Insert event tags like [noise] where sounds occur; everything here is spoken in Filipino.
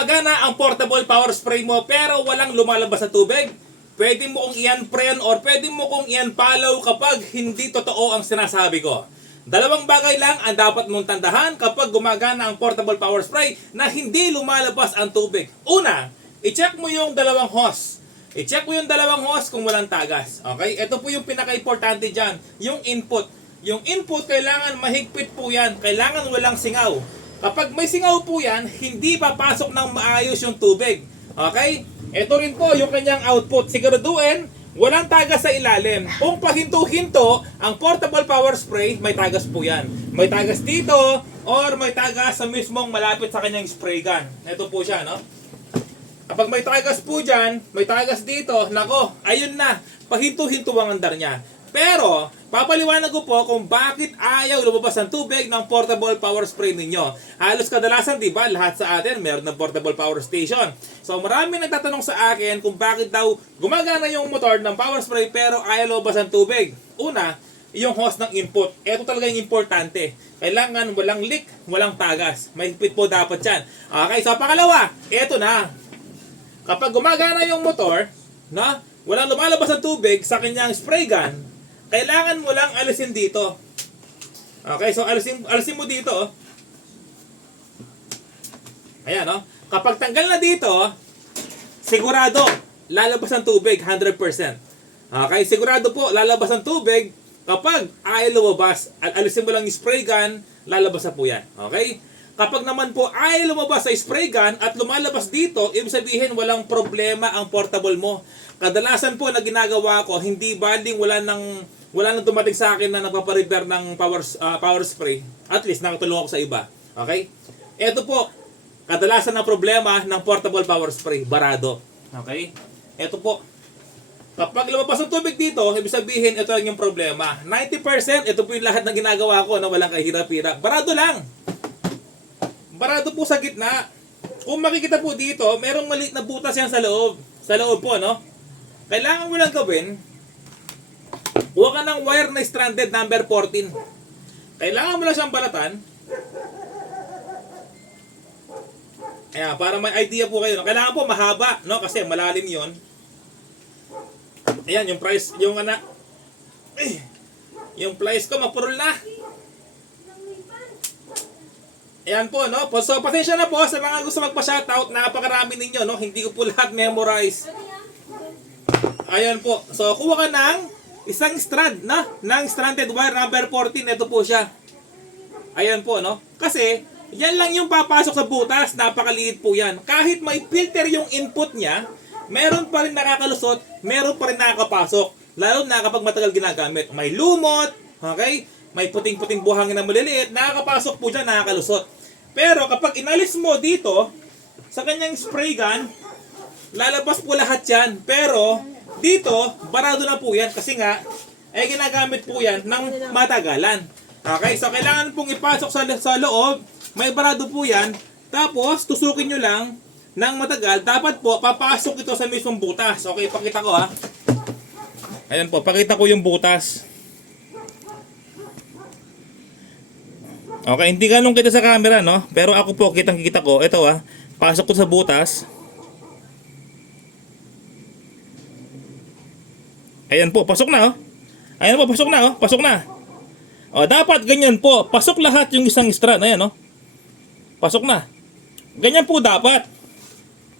gumagana ang portable power spray mo pero walang lumalabas sa tubig, pwede mo kong iyan preno or pwede mo kong iyan follow kapag hindi totoo ang sinasabi ko. Dalawang bagay lang ang dapat mong tandahan kapag gumagana ang portable power spray na hindi lumalabas ang tubig. Una, i-check mo yung dalawang hose. I-check mo yung dalawang hose kung walang tagas. Okay? Ito po yung pinaka-importante dyan. Yung input. Yung input, kailangan mahigpit po yan. Kailangan walang singaw. Kapag may singaw po yan, hindi papasok ng maayos yung tubig. Okay? Ito rin po yung kanyang output. Siguraduhin, walang tagas sa ilalim. Kung pahinto-hinto, ang portable power spray, may tagas po yan. May tagas dito, or may tagas sa mismong malapit sa kanyang spray gun. Ito po siya, no? Kapag may tagas po dyan, may tagas dito, nako, ayun na, pahinto-hinto ang andar niya. Pero, papaliwanag ko po kung bakit ayaw lumabas ang tubig ng portable power spray ninyo. Halos kadalasan, di ba, lahat sa atin meron ng portable power station. So, marami nagtatanong sa akin kung bakit daw gumagana yung motor ng power spray pero ayaw lumabas ang tubig. Una, yung hose ng input. Ito talaga yung importante. Kailangan walang leak, walang tagas. May higpit po dapat yan. Okay, so pangalawa, ito na. Kapag gumagana yung motor, na walang lumalabas ng tubig sa kanyang spray gun, kailangan mo lang alisin dito. Okay, so alisin, alisin mo dito. oh. Ayan, no? Kapag tanggal na dito, sigurado, lalabas ang tubig, 100%. Okay, sigurado po, lalabas ang tubig kapag ayaw lumabas. Alisin mo lang yung spray gun, lalabas na po yan. Okay? Kapag naman po ayaw lumabas sa spray gun at lumalabas dito, ibig sabihin walang problema ang portable mo. Kadalasan po na ginagawa ko, hindi baling wala nang wala nang dumating sa akin na nagpapa-repair ng power ah, power spray. At least nakatulong ako sa iba. Okay? Ito po, kadalasan na problema ng portable power spray, barado. Okay? Ito po, Kapag lumabas ang tubig dito, ibig sabihin, ito lang yung problema. 90%, ito po yung lahat ng ginagawa ko na walang kahirap-hirap. Barado lang. Barado po sa gitna. Kung makikita po dito, merong maliit na butas yan sa loob. Sa loob po, no? Kailangan mo lang gawin, huwag ka ng wire na stranded number 14. Kailangan mo lang siyang balatan. Ayan, para may idea po kayo. No? Kailangan po mahaba, no? Kasi malalim yon. Ayan, yung price, yung ana, eh, yung price ko, mapurol na. Ayan po, no? So, pasensya na po sa mga gusto magpa-shoutout. Napakarami ninyo, no? Hindi ko po [laughs] lahat memorize. Ayan po. So, kuha ka ng isang strand, na? Ng stranded wire number 14. Ito po siya. Ayan po, no? Kasi, yan lang yung papasok sa butas. Napakaliit po yan. Kahit may filter yung input niya, meron pa rin nakakalusot, meron pa rin nakakapasok. Lalo na kapag matagal ginagamit. May lumot, okay? May puting-puting buhangin na maliliit, nakakapasok po dyan, nakakalusot. Pero kapag inalis mo dito, sa kanyang spray gun, lalabas po lahat yan. Pero, dito, barado na po yan kasi nga, eh ginagamit po yan ng matagalan. Okay, so kailangan pong ipasok sa, sa loob, may barado po yan, tapos tusukin nyo lang ng matagal, dapat po papasok ito sa mismong butas. Okay, pakita ko ha. Ayan po, pakita ko yung butas. Okay, hindi ganun kita sa camera, no? Pero ako po, kitang-kita ko. Ito ah, pasok ko sa butas. Ayan po, pasok na oh. Ayan po, pasok na oh. Pasok na. O, dapat ganyan po. Pasok lahat yung isang strand. Ayan oh. Pasok na. Ganyan po dapat.